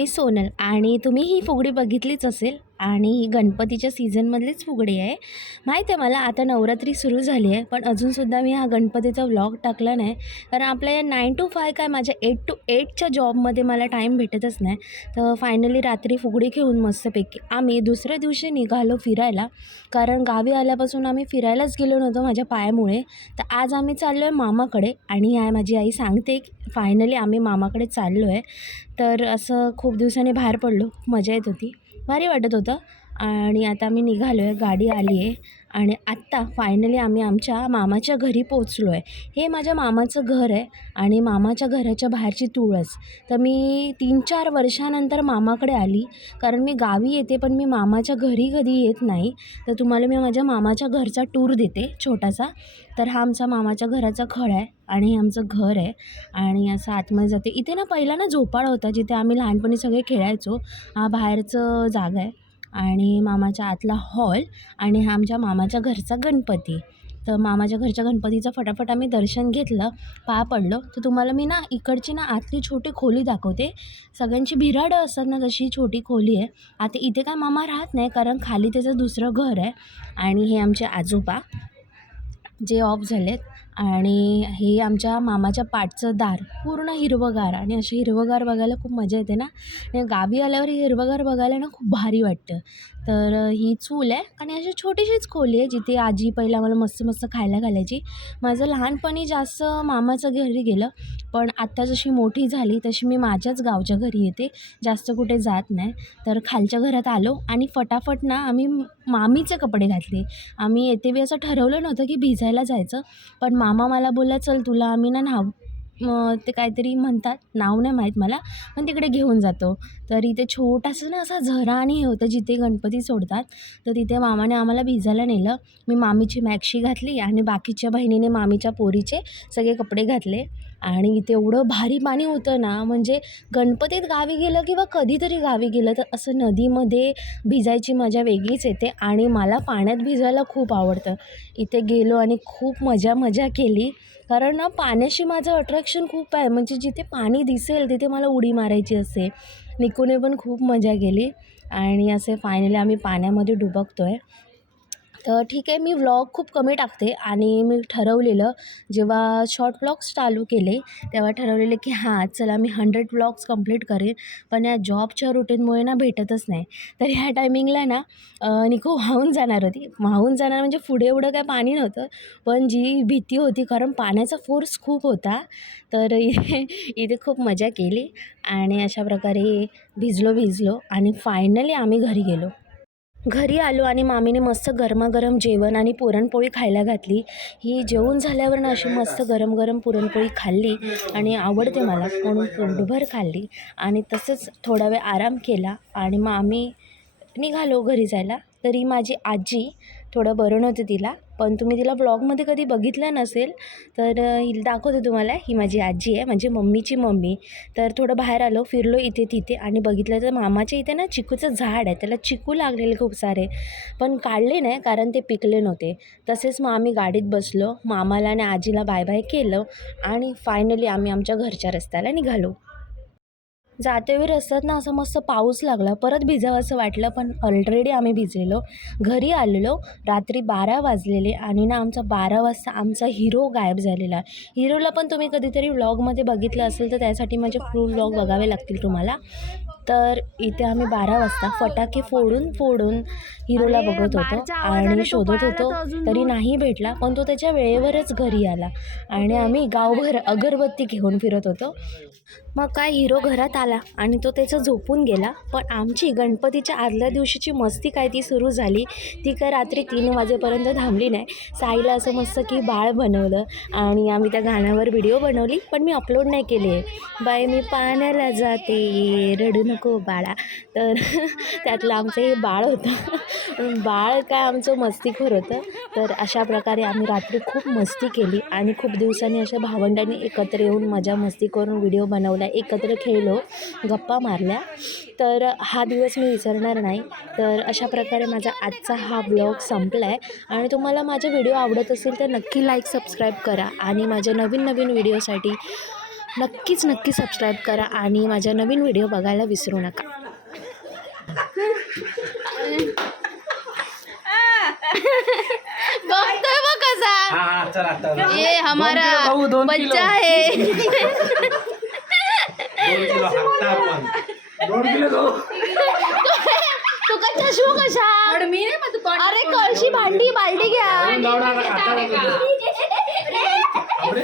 मी सोनल आणि तुम्ही ही फुगडी बघितलीच असेल. आणि ही गणपतीच्या सीझनमधलीच फुगडी आहे. माहीत आहे मला आता नवरात्री सुरू झाली आहे पण अजूनसुद्धा मी हा गणपतीचा व्लॉग टाकला नाही. कारण आपल्या या नाईन टू फाय काय माझ्या एट टू एटच्या जॉबमध्ये मला टाईम भेटतच नाही. तर फायनली रात्री फुगडी घेऊन मस्तपैकी आम्ही दुसऱ्या दिवशी निघालो फिरायला. कारण गावी आल्यापासून आम्ही फिरायलाच गेलो नव्हतो माझ्या पायामुळे. तर आज आम्ही चाललो आहे मामाकडे आणि या माझी आई सांगते की फायनली आम्ही मामाकडे चाललो आहे तर असं खूप दिवसांनी बाहेर पडलो. मजा येत होती. भारी वाटत होतं. आणि आता आम्ही निघालो आहे गाडी आली आहे आणि आत्ता फायनली आम्ही आमच्या मामाच्या घरी पोचलो आहे हे माझ्या मामाचं घर आहे आणि मामाच्या घराच्या बाहेरची तुळस. तर मी तीन चार वर्षानंतर मामाकडे आली. कारण मी गावी येते पण मी मामाच्या घरी कधी येत नाही. तर तुम्हाला मी माझ्या मामाच्या घरचा टूर देते छोटासा. तर हा आमचा मामाच्या घराचा खळ आहे आणि हे आमचं घर आहे. आणि असं आतमध्ये जाते. इथे ना पहिला ना झोपाळा होता जिथे आम्ही लहानपणी सगळे खेळायचो. हा बाहेरचं जागा आहे. आणि मामाच्या आतला हॉल आणि हा आमच्या मामाच्या घरचा गणपती. तर मामाच्या घरच्या गणपतीचं फटाफट आम्ही दर्शन घेतलं पाया पडलो. तर तुम्हाला मी ना इकडची ना आतली छोटी खोली दाखवते. सगळ्यांची बिराडं असतात ना तशी छोटी खोली आहे. आता इथे काय मामा राहत नाही कारण खाली त्याचं दुसरं घर आहे. आणि हे आमचे आजोबा जे ऑफ झालेत. आणि हे आमच्या मामाच्या पाठचं दार पूर्ण हिरवंगार. आणि असे हिरवंगार बघायला खूप मजा येते ना? आणि गावी आल्यावर हे हिरवंगार बघायला ना खूप भारी वाटतं. तर ही चूल आहे आणि अशी छोटीशीच खोली आहे जिथे आजी पहिला मला मस्त मस्त खायला घालायची. माझं लहानपणी जास्त मामाचं घरी गेलं पण आत्ता जशी मोठी झाली तशी मी माझ्याच गावच्या घरी येते. जास्त कुठे जात नाही. तर खालच्या घरात आलो आणि फटाफट ना आम्ही मामीचे कपडे घातले. आम्ही येते बी असं ठरवलं नव्हतं की भिजायला जायचं पण मा मामा मला बोलला चल तुला आम्ही ना न्हाव ते काहीतरी म्हणतात नाव नाही माहीत मला पण तिकडे घेऊन जातो. तर इथे छोटासा ना असा झरा आणि हे होतं जिथे गणपती सोडतात तर तिथे मामाने आम्हाला भिजायला नेलं. मी मामीची मॅक्शी घातली आणि बाकीच्या बहिणीने मामीच्या पोरीचे सगळे कपडे घातले. आणि इथे एवढं भारी पाणी होतं ना म्हणजे गणपतीत गावी गेलं किंवा कधीतरी गावी गेलं तर असं नदीमध्ये भिजायची मजा वेगळीच येते आणि मला पाण्यात भिजायला खूप आवडतं. इथे गेलो आणि खूप मजा मजा केली. कारण ना पाण्याशी माझं अट्रॅक्शन खूप आहे. म्हणजे जिथे पाणी दिसेल तिथे मला उडी मारायची असते. निकूने पण खूप मजा केली. आणि असे फायनली आम्ही पाण्यामध्ये डुबकतो आहे तर ठीक आहे मी व्लॉग खूप कमी टाकते आणि मी ठरवलेलं जेव्हा शॉर्ट व्लॉग्स चालू केले तेव्हा ठरवलेलं की हां चला मी हंड्रेड व्लॉग्स कंप्लीट करेन. पण या जॉबच्या रुटीनमुळे ना भेटतच नाही. तर ह्या टायमिंगला ना निको वाहून जाणार होती. वाहून जाणार म्हणजे पुढे एवढं काय पाणी नव्हतं पण जी भीती होती कारण पाण्याचा फोर्स खूप होता. तर इथे खूप मजा केली आणि अशा प्रकारे भिजलो भिजलो आणि फायनली आम्ही घरी गेलो. घरी आलो आणि मामीने मस्त गरमागरम जेवण आणि पुरणपोळी खायला घातली. ही जेवण झाल्यावर ना अशी मस्त गरम गरम पुरणपोळी खाल्ली आणि आवडते मला म्हणून पोटभर खाल्ली. आणि तसंच थोडा वेळ आराम केला आणि मग आम्ही निघालो घरी जायला. तरी माझी आजी थोडं बरं नव्हतं तिला. पण तुम्ही तिला ब्लॉगमध्ये कधी बघितलं नसेल तर हिला दाखवते तुम्हाला. ही माझी आजी आहे म्हणजे मम्मीची मम्मी. तर थोडं बाहेर आलो फिरलो इथे तिथे आणि बघितलं तर मामाच्या इथे ना चिकूचं झाड आहे. त्याला चिकू लागलेले खूप सारे. पण काढले नाही कारण ते पिकले नव्हते. तसेच मग आम्ही गाडीत बसलो. मामाला आणि आजीला बाय बाय केलं आणि फायनली आम्ही आमच्या घरच्या रस्त्याला निघालो. जातेवेळी रस्त्यात ना असं मस्त पाऊस लागला. परत भिजावं असं वाटलं पण ऑलरेडी आम्ही भिजलेलो. घरी आलेलो रात्री बारा वाजलेले आणि ना आमचा बारा वाजता आमचा हिरो गायब झालेला. हिरोला पण तुम्ही कधीतरी व्लॉगमध्ये बघितलं असेल तर त्यासाठी माझे फुल व्लॉग बघावे लागतील तुम्हाला. तर इथे आम्ही बारा वाजता फटाके फोडून फोडून हिरोला बघत होतो आणि शोधत होतो तरी नाही भेटला पण तो त्याच्या वेळेवरच घरी आला आणि आम्ही गावभर अगरबत्ती घेऊन फिरत होतो. मग काय हिरो घरात आला आणि तो त्याचा झोपून गेला पण आमची गणपतीच्या आदल्या दिवशीची मस्ती काय ती सुरू झाली. ती काय रात्री तीन वाजेपर्यंत थांबली नाही. साईला असं मस्त की बाळ बनवलं आणि आम्ही त्या गाण्यावर व्हिडिओ बनवली पण मी अपलोड नाही केली. आहे बाय मी पाण्याला जाते रडू नको. खूप बाळा. तर त्यातलं आमचं हे बाळ होतं. बाळ काय आमचं मस्तीखोर होतं. तर अशा प्रकारे आम्ही रात्री खूप मस्ती केली आणि खूप दिवसांनी अशा भावंडांनी एकत्र येऊन मजा मस्ती करून व्हिडिओ बनवला एकत्र खेळलो गप्पा मारल्या. तर हा दिवस मी विसरणार नाही. तर अशा प्रकारे माझा आजचा हा ब्लॉग संपला आहे आणि तुम्हाला माझे व्हिडिओ आवडत असेल तर नक्की लाईक सबस्क्राईब करा. आणि माझ्या नवीन नवीन व्हिडिओसाठी नक्कीच नक्की सबस्क्राईब करा आणि माझ्या नवीन व्हिडिओ बघायला विसरू नका. बघतोय बघ कसा. हा हा चला आता ये हमारा. बच्चा है गहू. तुका चष्मा कशा पण मी नाही मग तू कोण- अरे कळशी भांडी बालडी घ्या.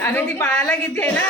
अरे ती किती आहे ना?